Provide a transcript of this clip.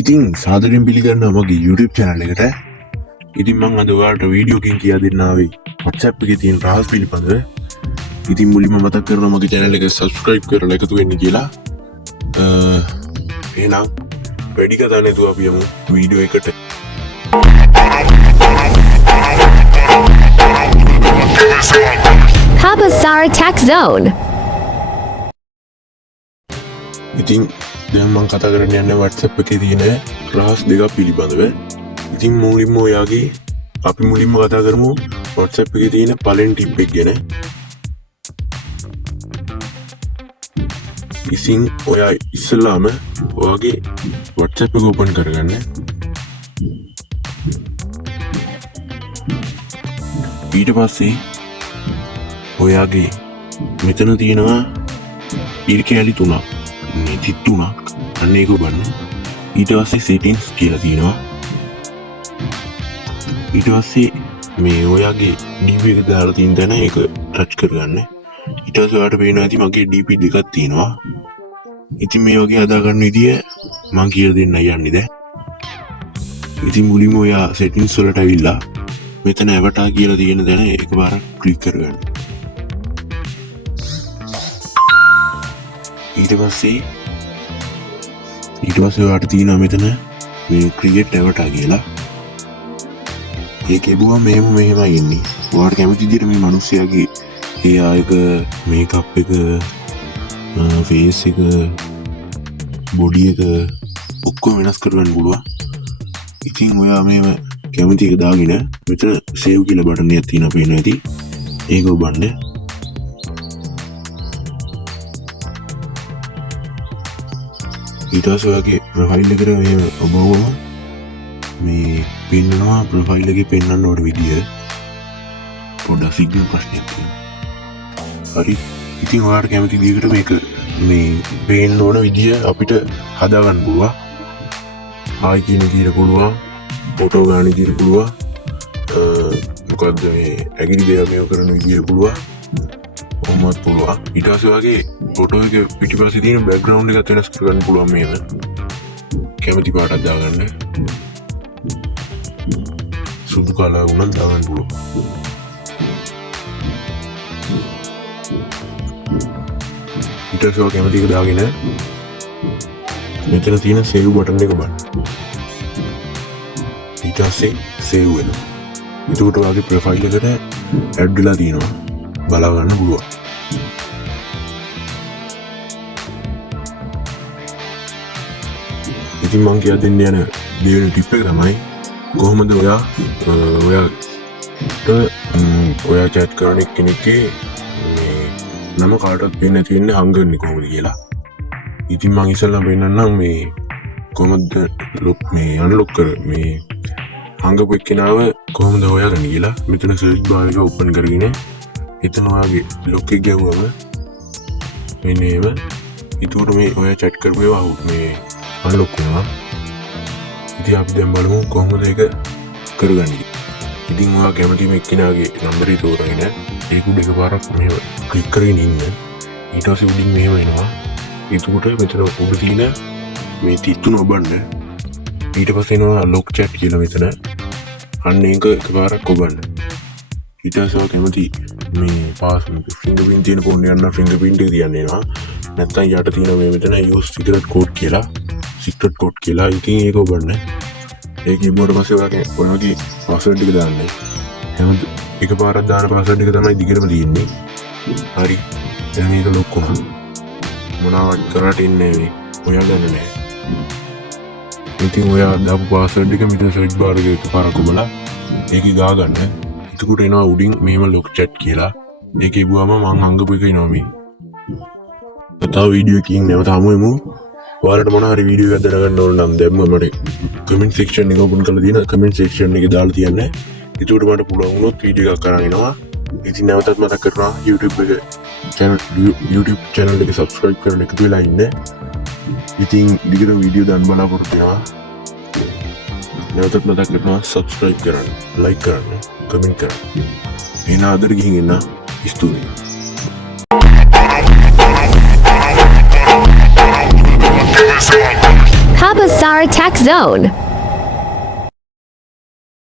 ඉතින් සාදරයෙන් පිළිගන්නවා මගේ YouTube channel එකට. ඉතින් මම අද ඔයාලට වීඩියෝ එකකින් කියා දෙන්න ආවේ WhatsApp එකේ තියෙන රහස් පිළිබඳව. ඉතින් මුලින්ම මතක් කරනවා මගේ channel එක subscribe කරලා එකතු වෙන්න කියලා. එහෙනම් වැඩි කතා නැතුව අපි යමු වීඩියෝ එකට. Habasara Tech Zone. ඉතින් දැන් මම කතා කරන්න යන්නේ WhatsApp එකේ තියෙන රහස් දෙකක් පිළිබඳව. ඉතින් මුලින්ම ඔයාගේ අපි මුලින්ම කතා කරමු WhatsApp එකේ තියෙන පළවෙනි ටිප් එක ගැන. ඉතින් ඔයා ඉස්සෙල්ලාම ඔයාගේ WhatsApp එක ඕපන් කරගන්න. ඊට පස්සේ ඔයාගේ මෙතන තියෙනවා ඉරි කැලි තුනක්. මේ තිත් තුනක්. අන්න ඒක ඔබන්න. ඊට පස්සේ settings කියලා තියෙනවා. ඊට පස්සේ මේ ඔයාගේ DP එක දාලා තියෙන තැන ඒක ටච් කරගන්න. ඊට පස්සේ ඔයාලට පේනවා ඇති මගේ DP දෙකක් තියෙනවා. ඉතින් මේ වගේ හදා ගන්න විදිය මම කියලා දෙන්න යන්නේ දැන්. ඉතින් මුලින්ම ඔයා settings වලට ඇවිල්ලා මෙතන avatar කියලා තියෙන තැන එකපාරක් ක්ලික් කරගන්න. ඊට පස්සේ ඔයාලට තියෙනවා මෙතන මේ create avatar කියලා. ඒක එබුවා මෙහෙමයි එන්නේ. ඔයාලට කැමති විදිහට මේ මිනිස්සයාගේ AI එක, මේකප් එක, ෆේස් එක, බොඩි එක ඔක්කොම වෙනස් කරගන්න පුළුවන්. ඉතින් ඔයා මේව කැමති එක දාගෙන මෙතන save කියලා බටන් එකක් තියෙනවා පේනවා ඇති. ඒක ඔබන්න. ඊට පස්සේ ඔයාගේ ප්‍රොෆයිල් එකට මේ ඔබවම මේ පෙන්නනවා ප්‍රොෆයිල් එකේ පෙන්වන්න ඕන විදිය. පොඩ්ඩක් සිග්නල් ප්‍රශ්නයක් තියෙනවා. හරි. ඉතින් ඔයාලට කැමති විදිහකට මේක මේ පේන්න ඕන විදිය අපිට හදා ගන්න පුළුවන්. ආයි කියන විදියට පුළුවන්. ෆොටෝ ගන්න විදියට පුළුවන්. මොකද්ද මේ ඇගිලි දෙක මේව කරන විදියට පුළුවන්. කොහොමවත් පුළුවන්. ඊට පස්සේ වගේ ෆොටෝ එක පිටිපස්සේ තියෙන බෑග්ග්‍රවුන්ඩ් එකත් වෙනස් කරගන්න පුළුවන් මේව. කැමති පාටක් දාගන්න. සුදු කලර් උනත් දාගන්න පුළුවන්. ඊට පස්සේ කැමති එක දාගෙන මෙතන තියෙන save බටන් එක බලන්න. ඊට පස්සේ save වෙනවා. එතකොට ඔයාගේ ප්‍රොෆයිල් එකට ඇඩ් වෙලා තියෙනවා. බලා ගන්න පුළුවන්. ඉතින් මම කියා දෙන්න යන දෙවෙනි ටිප් එක තමයි කොහොමද ඔයා chat කරන කෙනෙක්ගේ මේ නම කාටවත් පේන්නේ නැති වෙන්නේ හංගන්නේ කොහොමද කියලා. ඉතින් මම ඉස්සෙල්ලා පෙන්නන්නම් මේ කොහොමද මේ අන්ලොක් කර මේ හංගපු එක්කෙනාව කොහොමද හොයාගන්නේ කියලා. මෙතන search bar එක open කරගෙන එතන ඔයාගේ ලොක් එක ගැහුවම මෙන්න එහෙම. ඒකට මේ ඔයා chat කරපු ඒවා මේ අන්ලොක් වෙනවා. ඉතින් අපි දැන් බලමු කොහොමද ඒක කරගන්නේ. ඉතින් ඔයා කැමති මේ එක්කෙනාගේ නම්බර් එක තෝරගෙන ඒක උඩ එකපාරක් මෙහෙම ක්ලික් කරගෙන ඉන්න. ඊට පස්සේ උඩින් මෙහෙම එනවා. ඒකට මෙතන උඩ තියෙන මේ තිත්තුන ඔබන්න. ඊට පස්සේ එනවා ලොක් chat කියලා මෙතන. අන්න ඒක එකපාරක් ඔබන්න. ඊට පස්සේ කැමති මේ පාස් ෆින්ගර්ප්‍රින්ට් තියෙන ෆෝන් එක නම් ෆින්ගර්ප්‍රින්ට් එක තියන්න එනවා. නැත්නම් යට තියෙන මේ මෙතන use secret code කියලා ඉතින් ඒක ඔබන්න. ඒක ඉබුවට පස්සේ ඔයාගේ password එක දාන්න. එහෙනම් එකපාරක් දාන password එක තමයි දිගටම තියෙන්නේ. හරි. දැන් මේක ලොක් වුණා. මොනවද කරට ඉන්නේ මේ ඔයා දන්නේ නැහැ. ඉතින් ඔයා දාපු password එක මෙතන search bar එකේ එකපාරක් ඔබලා ඒක ගා ගන්න. එතකොට එනවා උඩින් මෙහෙම ලොක් chat කියලා. ඒක ඉබුවම මං හංගපු එක එනවා මේ. තව වීඩියෝ එකකින් නැවත හමු වෙමු. ඔයාලට මොන හරි වීඩියෝ එකක් දැනගන්න ඕන නම් දැම්ම මට කමෙන්ට් සෙක්ෂන් එක ඕපන් කරලා තියෙන කමෙන්ට් සෙක්ෂන් එකේ දාලා තියන්න. ඒකට මට පුළුවන් වුණොත් වීඩියෝ එකක් කරන් එනවා. ඉතින් නැවතත් මතක් කරනවා YouTube channel එක subscribe කරලා එකතු වෙලා ඉන්න. ඉතින් දිගට වීඩියෝ දාන්න බලාපොරොත්තු වෙනවා. නැවතත් මතක් කරනවා subscribe කරන්න, like කරන්න, comment කරන්න. එන ආදර ගිහින් එන්න ස්තුතියි. Babasar Attack Zone.